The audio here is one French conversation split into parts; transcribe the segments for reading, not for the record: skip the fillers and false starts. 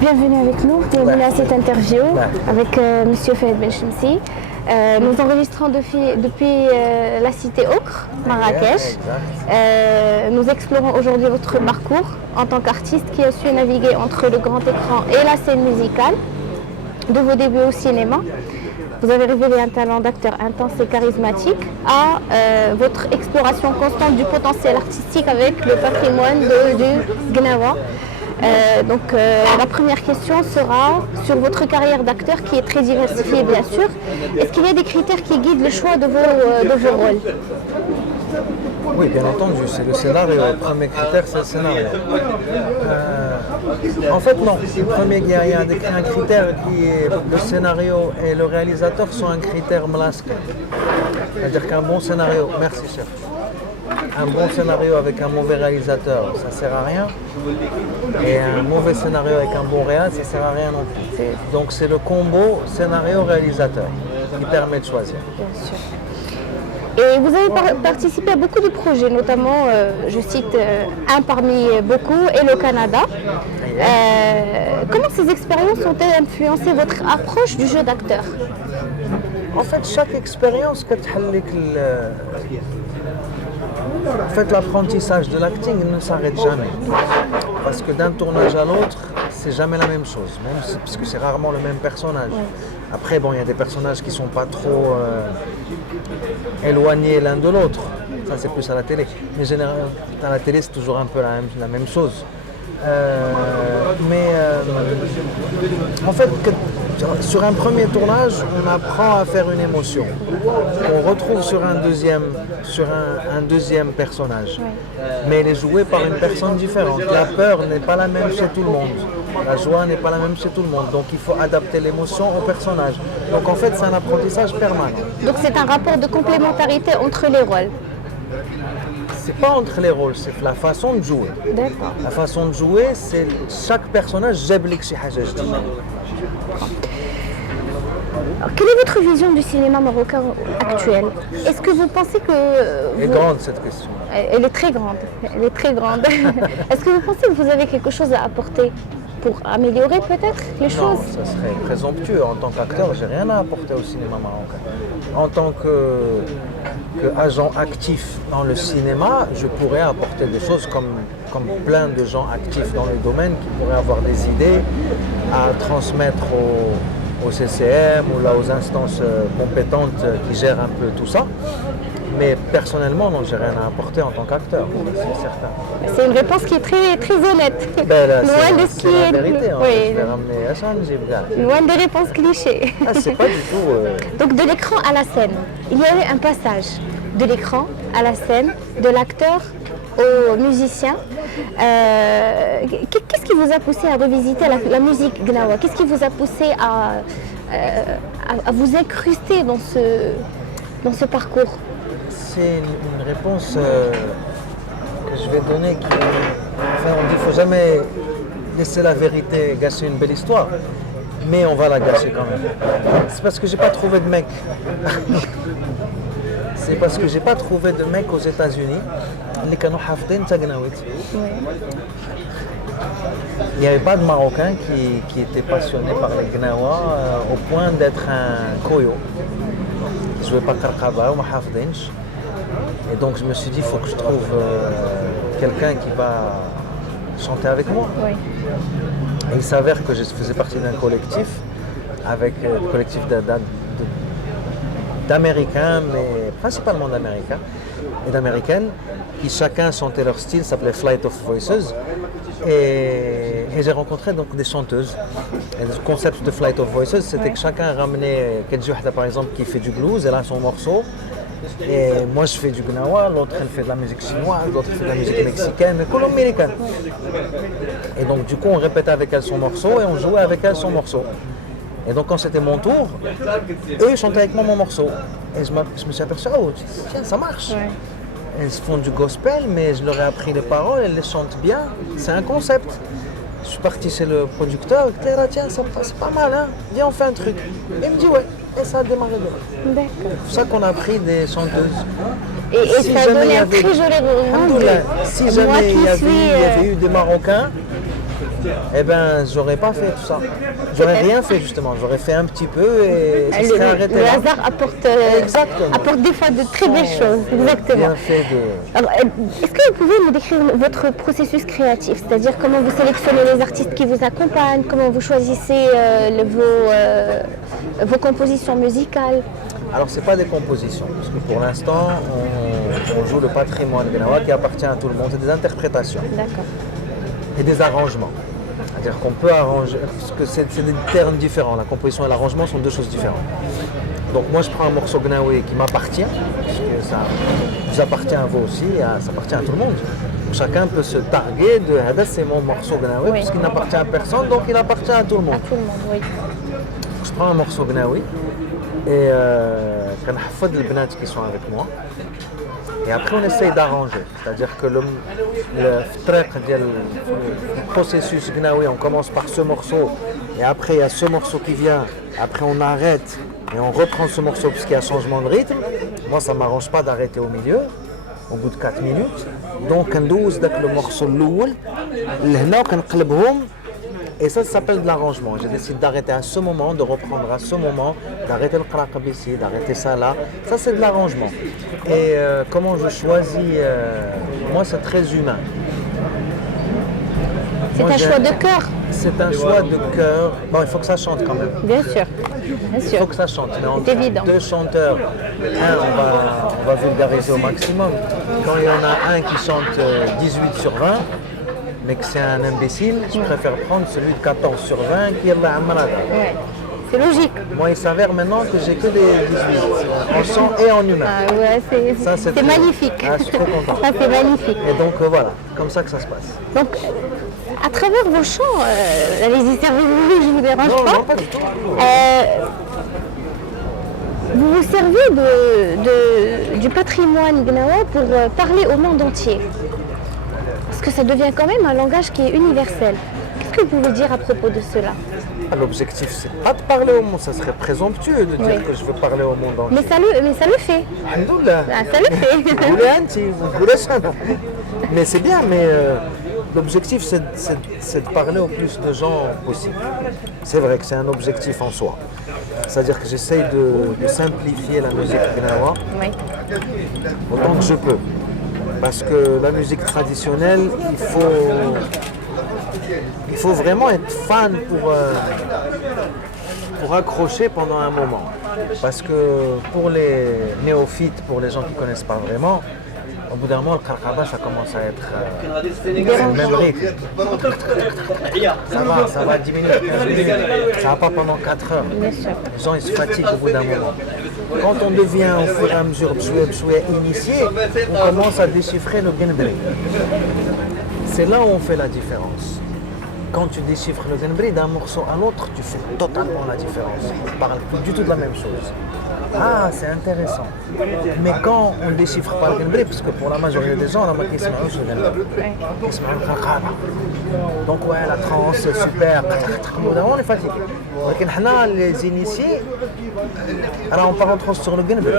Bienvenue avec nous, bienvenue à cette interview avec Monsieur Fahd Benchemsi. Nous enregistrons depuis la cité Ocre, Marrakech. Nous explorons aujourd'hui votre parcours en tant qu'artiste qui a su naviguer entre le grand écran et la scène musicale, de vos débuts au cinéma. Vous avez révélé un talent d'acteur intense et charismatique à votre exploration constante du potentiel artistique avec le patrimoine du Gnawa. La première question sera sur votre carrière d'acteur qui est très diversifiée bien sûr. Est-ce qu'il y a des critères qui guident le choix de vos rôles? Oui, bien entendu, c'est le scénario. Le premier critère, c'est le scénario. En fait, non. Il y a un critère qui est le scénario et le réalisateur sont un critère masque. C'est-à-dire qu'un bon scénario, merci chef, un bon scénario avec un mauvais réalisateur, ça sert à rien. Et un mauvais scénario avec un bon réal, ça sert à rien non plus. Donc c'est le combo scénario-réalisateur qui permet de choisir. Bien sûr. Et vous avez participé à beaucoup de projets, notamment, je cite un parmi beaucoup, et le Canada. Comment ces expériences ont-elles influencé votre approche du jeu d'acteur? En fait, chaque expérience l'apprentissage de l'acting ne s'arrête jamais. Parce que d'un tournage à l'autre, c'est jamais la même chose, parce que c'est rarement le même personnage. Après, bon, il y a des personnages qui ne sont pas trop éloignés l'un de l'autre. Ça, c'est plus à la télé. Mais généralement, à la télé, c'est toujours un peu la même chose. En fait, sur un premier tournage, on apprend à faire une émotion qu'on retrouve sur un deuxième personnage. Mais elle est jouée par une personne différente. La peur n'est pas la même chez tout le monde. La joie n'est pas la même chez tout le monde. Donc il faut adapter l'émotion au personnage. Donc en fait, c'est un apprentissage permanent. Donc c'est un rapport de complémentarité entre les rôles. C'est pas entre les rôles, c'est la façon de jouer. D'accord. La façon de jouer, c'est chaque personnage جاب شي حاجة جديدة. Alors, quelle est votre vision du cinéma marocain actuel? Est-ce que vous pensez que... Elle est grande cette question. Elle est très grande. Elle est très grande. Est-ce que vous pensez que vous avez quelque chose à apporter pour améliorer peut-être les choses? Non, ça serait présomptueux. En tant qu'acteur, j'ai rien à apporter au cinéma marocain. En tant qu'agent actif dans le cinéma, je pourrais apporter des choses comme plein de gens actifs dans le domaine qui pourraient avoir des idées à transmettre au CCM ou là aux instances compétentes qui gèrent un peu tout ça. Mais personnellement, non, j'ai rien à apporter en tant qu'acteur, c'est certain. C'est une réponse qui est très, très honnête. Loin de ce qui est la vérité. Loin des réponses clichés. Ah, c'est pas du tout. Donc de l'écran à la scène, il y a eu un passage de l'écran à la scène, de l'acteur au musicien. Qu'est-ce qui vous a poussé à revisiter la musique Gnawa? Qu'est-ce qui vous a poussé à vous incruster dans ce parcours? C'est une réponse que je vais donner qui... Enfin, on dit qu'il ne faut jamais laisser la vérité gâcher une belle histoire, mais on va la gâcher quand même. C'est parce que j'ai pas trouvé de mec. C'est parce que j'ai pas trouvé de mec aux États-Unis il n'y avait pas de Marocain qui était passionné par les Gnawa au point d'être un koyo. Je ne vais pas karkaba ou mahafdinch. Et donc je me suis dit, il faut que je trouve quelqu'un qui va chanter avec moi. Oui. Et il s'avère que je faisais partie d'un collectif, avec un collectif d'Américains, mais principalement d'Américains et d'Américaines, qui chacun chantait leur style, ça s'appelait Flight of Voices. Et j'ai rencontré donc des chanteuses. Et le concept de Flight of Voices, c'était que chacun ramenait quelqu'un par exemple qui fait du blues, elle a son morceau. Et moi je fais du gnawa, l'autre elle fait de la musique chinoise, l'autre fait de la musique mexicaine, colombienne. Et donc du coup on répétait avec elle son morceau et on jouait avec elle son morceau. Et donc quand c'était mon tour, eux ils chantaient avec moi mon morceau. Et je me suis aperçu, oh tiens ça marche. Ouais. Elles font du gospel, mais je leur ai appris les paroles, elles les chantent bien. C'est un concept. Je suis parti chez le producteur, tiens, c'est pas mal, hein. Viens, on fait un truc. Et il me dit ouais. Et ça a démarré de là. D'accord. C'est pour ça qu'on a pris des chanteuses. Et Si ça a jamais donné il y un avait- très joli rendu. Alhamdoulilah, si Moi jamais qui il y suis, avait eu des Marocains, eh ben, j'aurais pas fait tout ça. J'aurais rien fait justement. J'aurais fait un petit peu et ça serait arrêté le là. hasard apporte, Exactement. apporte des fois de très belles choses. Exactement. Bien fait de... Alors, est-ce que vous pouvez nous décrire votre processus créatif, c'est-à-dire comment vous sélectionnez les artistes qui vous accompagnent, comment vous choisissez vos compositions musicales? Alors, c'est pas des compositions, parce que pour l'instant, on joue le patrimoine gnawa qui appartient à tout le monde. C'est des interprétations D'accord. et des arrangements. C'est-à-dire qu'on peut arranger, parce que c'est des termes différents. La composition et l'arrangement sont deux choses différentes. Donc moi, je prends un morceau gnawi qui m'appartient, parce que ça vous appartient à vous aussi, ça appartient à tout le monde. Donc, chacun peut se targuer de « Hada, c'est mon morceau gnawi », Oui. puisqu'il n'appartient à personne, donc il appartient à tout le À monde. tout le monde, oui. Je prends un morceau gnawi et كنحفظ البنات qui sont avec moi. Et après, on essaye d'arranger. C'est-à-dire que le processus gnawi, on commence par ce morceau, et après, il y a ce morceau qui vient. Après, on arrête et on reprend ce morceau parce qu'il y a changement de rythme. Moi, ça ne m'arrange pas d'arrêter au milieu, au bout de 4 minutes. Donc, on douze le morceau l'oul, l'hna, on قلبهم. Et ça s'appelle de l'arrangement. J'ai décidé d'arrêter à ce moment, de reprendre à ce moment, d'arrêter le qraqab ici, d'arrêter ça là. Ça, c'est de l'arrangement. Et comment je choisis moi, c'est très humain. C'est Moi, un choix de cœur, C'est un choix de cœur. Bon, il faut que ça chante quand même. bien sûr. Bien Il sûr. faut que ça chante. Mais entre C'est évident. deux chanteurs, on va vulgariser au maximum. Quand il y en a un qui chante 18 sur 20, mais que c'est un imbécile, je préfère prendre celui de 14 sur 20 qui est la Amrada. Ouais. C'est logique. Moi, il s'avère maintenant que j'ai que des 18, en chant et en humain. Ah ouais, Ça, c'est très- magnifique. Ah, je suis trop content. Ça, c'est magnifique. Et donc voilà, comme ça que ça se passe. Donc, à travers vos chants, allez-y, servez-vous, je vous dérange Non, pas. non, pas du tout. Vous vous servez du patrimoine gnawa pour parler au monde entier. Parce que ça devient quand même un langage qui est universel. Qu'est-ce que vous pouvez dire à propos de cela? L'objectif, c'est pas de parler au monde, ça serait présomptueux de dire Oui. que je veux parler au monde entier. Mais ça le fait. Alhamdoulilah. Ah, ça le fait. Vous voulez un petit, vous voulez ça, non? Mais c'est bien, mais l'objectif, c'est de parler au plus de gens possible. C'est vrai que c'est un objectif en soi. C'est-à-dire que j'essaye de simplifier la musique gnawa Oui. autant que je peux. Parce que la musique traditionnelle, il faut vraiment être fan pour accrocher pendant un moment. Parce que pour les néophytes, pour les gens qui ne connaissent pas vraiment, au bout d'un moment, le qarqaba, ça commence à être c'est le même rythme. Ça va 10 minutes, 15 minutes. Ça va pas pendant 4 heures. Bien sûr. Les gens ils se fatiguent au bout d'un moment. Quand on devient au fur et à mesure initié, on commence à déchiffrer le gendri. C'est là où on fait la différence. Quand tu déchiffres le gendri d'un morceau à l'autre, tu fais totalement la différence. On ne parle plus du tout de la même chose. Ah, c'est intéressant. Mais quand on ne déchiffre pas le gendri, parce que pour la majorité des gens, on a qui se marrent sur le gendri. Ils se marrent sur le donc ouais, la trance, c'est super. On est fatigué. Mais les initiés, alors on parle trop sur le gendri,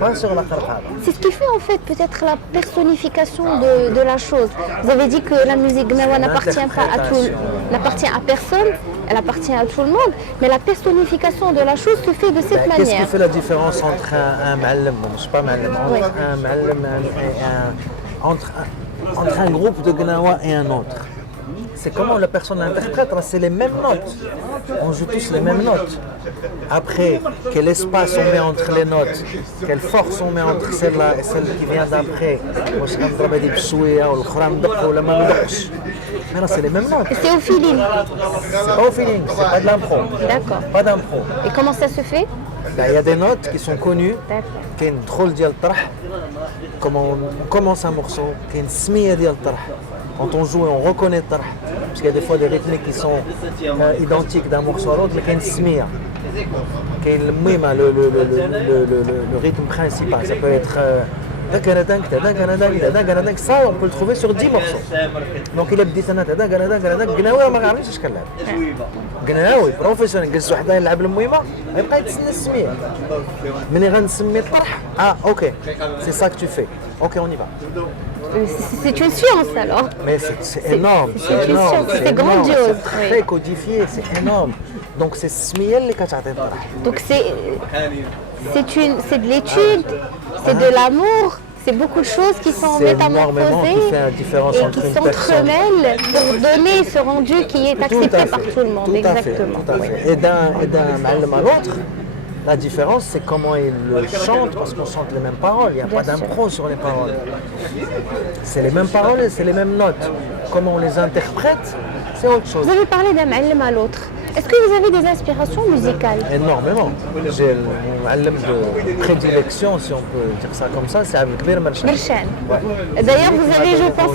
pas sur la qarqaba. C'est ce qui fait en fait peut-être la personnification de la chose. Vous avez dit que la musique gnawa n'appartient pas à n'appartient à personne, elle appartient à tout le monde, mais la personnification de la chose se fait de cette Qu'est-ce qui manière. fait la différence entre un ma'allem, je sais pas ma'allem, Oui. entre un ma'allem entre un groupe de gnawa et un autre? C'est comment la personne l'interprète, c'est les mêmes notes. On joue tous les mêmes notes. Après, quel espace on met entre les notes, quelle force on met entre celle-là et celle qui vient d'après. Mais là, c'est les mêmes notes. Et c'est au feeling. C'est pas au feeling, c'est pas de l'impro. D'accord. Pas d'impro. Et comment ça se fait? Il y a des notes qui sont connues. D'accord. Il y a une drôle de tarh. Comment on commence un morceau, il y a une smia de tarh. Quand on joue et on reconnaît le tarh, parce qu'il y a des fois des rythmiques qui sont identiques d'un morceau à l'autre, mais il y a une smia. Il y a le rythme principal. Ça peut être Ça, on peut le trouver sur 10 morceaux. Donc il a dit قناوي ما عرفتش اش كنلعب قناوي بروفيسيونيل جلس واحد يلعب المهمه يبقى يتسنى السميه ملي غنسمي الطرح اوكي سي سا que tu fais ok on y va. C'est une science alors. Mais c'est énorme, c'est grandiose. C'est très codifié, c'est énorme. Donc c'est السميه اللي كتعطي الطرح. Donc c'est de l'étude, c'est de l'amour. C'est beaucoup de choses qui sont métamorphosées et qui s'entremêlent pour donner ce rendu qui est accepté par tout le monde. Exactement. Tout à fait. Et d'un معلم à l'autre, la différence c'est comment il le chante, parce qu'on chante les mêmes paroles, il n'y a pas d'impro sur les paroles. C'est les mêmes paroles et c'est les mêmes notes. Comment on les interprète, c'est autre chose. Vous avez parlé d'un معلم à l'autre. Est-ce que vous avez des inspirations musicales? Énormément. J'ai le معلم de prédilection, si on peut dire ça comme ça, c'est Abdelkbir Merchan. Merchan. D'ailleurs, vous avez, je pense,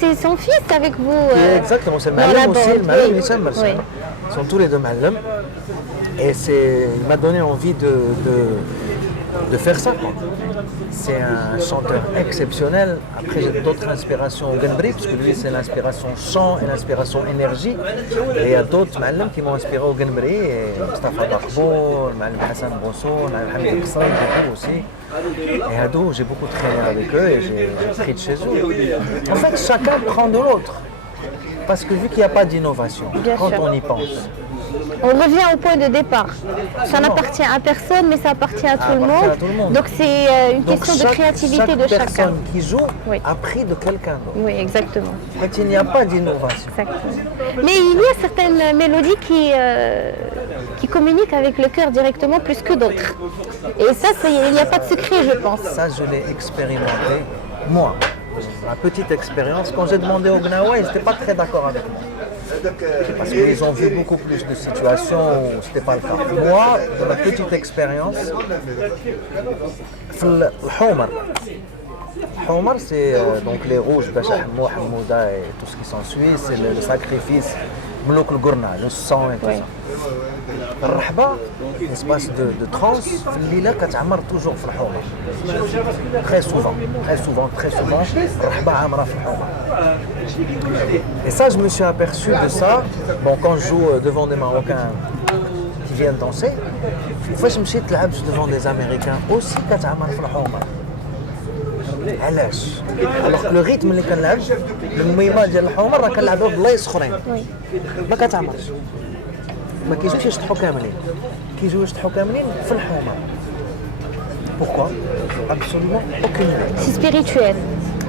c'est son fils avec vous. Exactement, c'est le معلم aussi, le معلم Hicham Merchan. Ils sont tous les deux معلم. Et il m'a donné envie de faire ça. C'est un chanteur exceptionnel. Après, j'ai d'autres inspirations au Ganbri, parce que lui, c'est l'inspiration chant et l'inspiration énergie. Et il y a d'autres malams qui m'ont inspiré au Ganbri. Et Mustafa Darbour, Malam Hassan Bosso, Malam Hamid Qsri, beaucoup aussi. Et Hadou, j'ai beaucoup traîné avec eux et j'ai pris de chez eux. En fait, chacun prend de l'autre. Parce que vu qu'il n'y a pas d'innovation, quand on y pense, on revient au point de départ. Ça n'appartient à personne, mais ça appartient à tout le monde. Donc c'est une question de créativité de chacun. Chaque personne qui joue a pris de quelqu'un d'autre. Oui, exactement. En fait, il n'y a pas d'innovation. Exactement. Mais il y a certaines mélodies qui communiquent avec le cœur directement plus que d'autres. Et ça, il n'y a pas de secret, je pense. Ça, je l'ai expérimenté, moi. Ma petite expérience, quand j'ai demandé au Gnawa, ils n'étaient pas très d'accord avec moi. Parce qu'ils ont vu beaucoup plus de situations où ce n'était pas le cas. Moi, de ma petite expérience, le Homer. Homer, c'est donc les rouges, Bachahmou, Hamouda et tout ce qui s'ensuit, c'est le sacrifice, Mlouk le Gourna, le sang et tout ça. Le Rahba, l'espace de transe, l'île كتعمر toujours في الحومر. Très souvent, le Rahba amra في الحومر. Et ça, je me suis aperçu de ça, bon, quand je joue devant des Marocains qui viennent danser, une fois je me suis dit devant des Américains aussi كتعمر في الحومر. علاش؟ alors que le rythme اللي كنلعب الميمه ديال الحومر راه كنلعبوه بلايص اخرين ما كتعمرش ما كيجيوش يشطحوا كاملين كيجيو يشطحوا كاملين في الحومر. Pourquoi? Absolument aucune idée. C'est spirituel.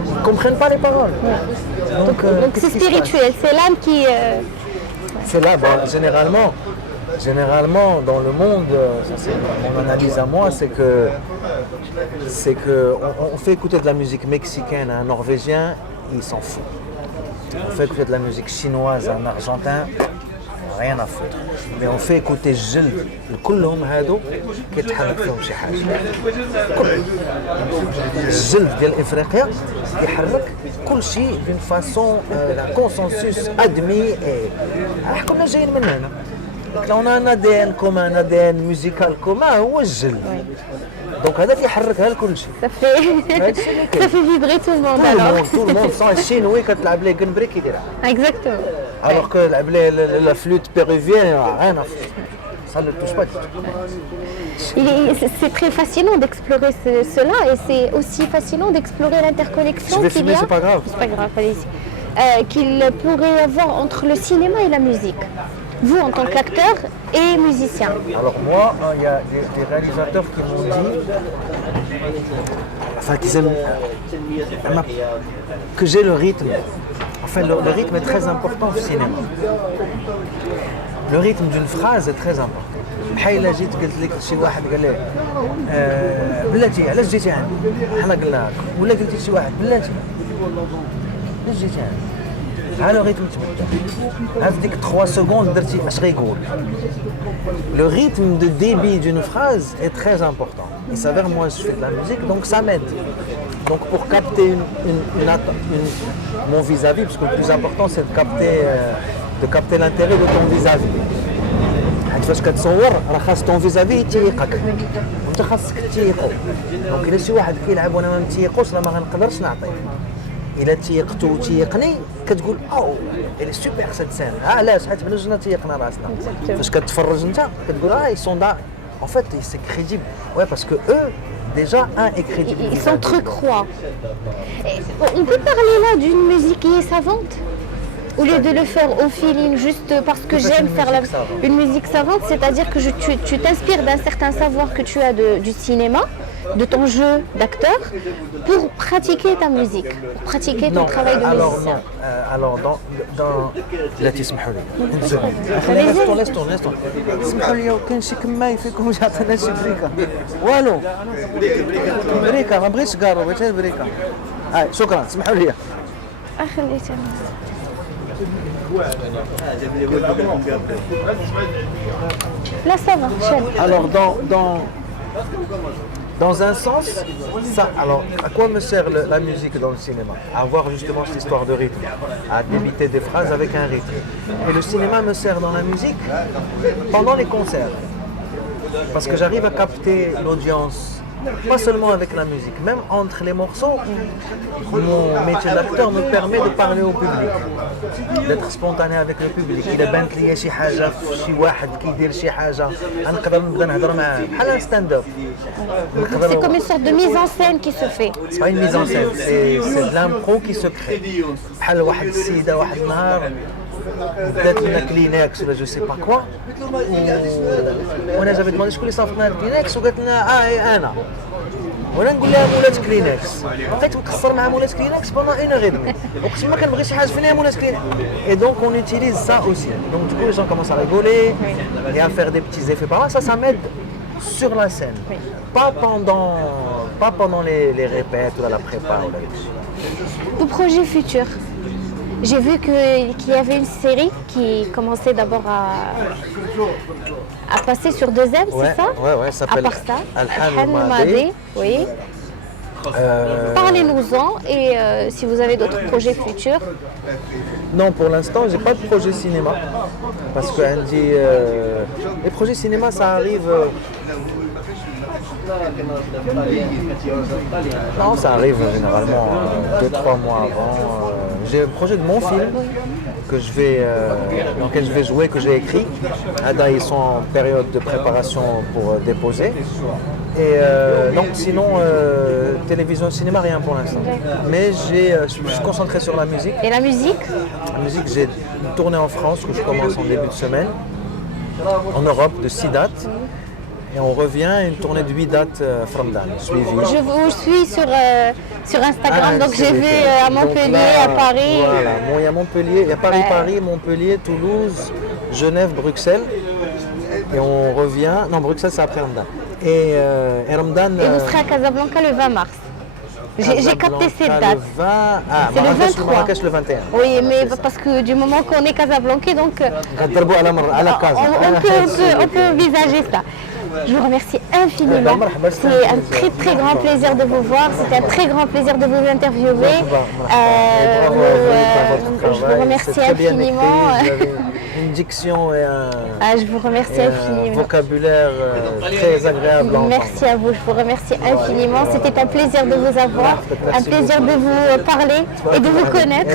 Ils ne comprennent pas les paroles. Donc c'est spirituel, c'est l'âme qui... C'est là, bon, généralement dans le monde, ça c'est mon analyse à moi, c'est que on fait écouter de la musique mexicaine à un Norvégien, il s'en fout. On fait écouter de la musique chinoise à un Argentin, rien à foutre. Mais on fait écouter الجلد لكلهم هادو كيتحرك فيهم شي حاجه. الجلد ديال افريقيا يحرك كل شيء d'une façon un consensus admis et كنا جايين من هنا. On a un ADN commun, un ADN musical commun, هو الجلد. Donc هذا كيحركها لكل شيء. Ça fait vibrer tout le monde alors. Tout le monde sans الشينوي كتلعب ليه كنبري كيديرها. Exactement. Alors que لعب ليه la flûte péruvienne, rien à foutre. Ça ne le touche pas du tout. C'est très fascinant d'explorer cela et c'est aussi fascinant d'explorer l'interconnexion qu'il y a. C'est pas grave. C'est pas grave, allez-y. Qu'il pourrait y avoir entre le cinéma et la musique. Vous en tant qu'acteur et musicien. Alors moi, il y a des réalisateurs qui m'ont dit, enfin qu'ils aiment, que j'ai le rythme. Enfin, le rythme est très important au cinéma. Le rythme d'une phrase est très important. بحال إلا جيت قلت لك شي واحد قال لي بلاتي علاش جيتي عندي؟ حنا قلنا لك ولا قلتي شي واحد بلاتي علاش جيتي عندي؟ ها لو ريتم تبدا ها في ديك 3 secondes درتي اش غيقول. Le rythme de débit d'une phrase est très important. Il s'avère moi je fais de la musique donc ça m'aide. Donc pour capter mon vis-à-vis, parce que le plus important c'est de capter l'intérêt de ton vis-à-vis. فاش كتصور راه خاص طون فيزافي يتيقك وانت خاصك تيقو. دونك الا شي واحد كيلعب وانا ما متيقوش راه ما غنقدرش نعطيه. الا تيقتو وتيقني كتقول او الي سوبر سيت سين. علاش؟ حيت حنا جوجنا تيقنا راسنا. فاش كتفرج انت كتقول ils sont là. En fait c'est crédible. Ouais parce que eux déjà un est crédible. Ils sont trop croix. On peut parler là d'une musique qui est savante au lieu de le faire au feeling juste parce que j'aime faire une musique savante, c'est-à-dire que tu t'inspires d'un certain savoir que tu as du cinéma, de ton jeu d'acteur, pour pratiquer ta musique, pour pratiquer ton travail de musicien. Alors dans لا تسمحوا لي laisse tourner اسمحوا لي وكاين شي كماي فيكم يعطينا شي بريكه والو بريكه ما بغيتش كارو بغيت غير بريكه شكرا اسمحوا لي خليتها là ça va alors dans un sens, ça, alors à quoi me sert la musique dans le cinéma? À avoir justement cette histoire de rythme, à débiter des phrases avec un rythme. Et le cinéma me sert dans la musique pendant les concerts. Parce que j'arrive à capter l'audience, pas seulement avec la musique, même entre les morceaux, mon métier d'acteur me permet de parler au public, d'être spontané avec le public. Il a بانت لي شي حاجه شي واحد كيدير شي حاجه نقدر نبدا نهضر معاه بحال ستاند اب. C'est comme une sorte de mise en scène qui se fait. C'est pas une mise en scène, c'est de l'impro qui se crée. بحال واحد السيده واحد النهار دات لنا كلينكس ولا جو سي با كوا وانا جابت demandé شكون اللي صافط لنا الكلينكس وقالت لنا انا وانا نقول لها مولات كلينكس بقيت مقصر مع مولات كلينكس بوندون اون اور دمي وقت ما كنبغي شي حاجه فين هي مولات كلينكس اي دونك اون utilise ça aussi donc du coup les gens commencent à rigoler et à faire des petits effets par là ça m'aide sur la scène pas pendant les répètes ou la prépa ou la Vos projets futurs. J'ai vu qu'il y avait une série qui commençait d'abord à passer sur 2M, c'est ça? Ouais, ça s'appelle à part ça, Al-Han Madi. Oui. Parlez-nous-en et si vous avez d'autres projets futurs. Non, pour l'instant, j'ai pas de projet cinéma. Parce que les projets cinéma, ça arrive... Non, ça arrive généralement 2-3 mois avant. J'ai un projet de mon film dans lequel je vais jouer, que j'ai écrit. Là, ils sont en période de préparation pour déposer. Et donc sinon, télévision, cinéma, rien pour l'instant. Mais je suis plus concentré sur la musique. Et la musique? La musique, j'ai une tournée en France que je commence en début de semaine. En Europe, de 6 dates. Et on revient à une tournée de 8 dates Framdan, suivie. Je vous suis sur Instagram, donc j'ai vu à Montpellier, à Paris. Voilà, bon, il y a Montpellier, il y a Paris, Montpellier, Toulouse, Genève, Bruxelles. Et on revient... Non, Bruxelles, c'est après Ramadan. Et Ramadan... Et vous serez à Casablanca le 20 mars. J'ai capté cette date. C'est le 23. Marrakech le 21. Oui, mais parce que du moment qu'on est Casablancais, donc on peut envisager ça. Je vous remercie infiniment. C'est un très très grand plaisir de vous voir. C'était un très grand plaisir de vous interviewer. Je vous remercie infiniment. Une diction et je vous remercie infiniment. Un vocabulaire très agréable. Merci à vous, je vous remercie infiniment. C'était un plaisir de vous avoir, un plaisir de vous parler et de vous connaître. Et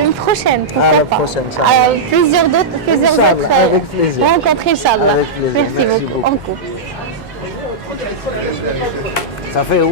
à une prochaine, pourquoi pas. Plusieurs autres rencontres, Inch'Allah. Merci beaucoup. En couple. Ça fait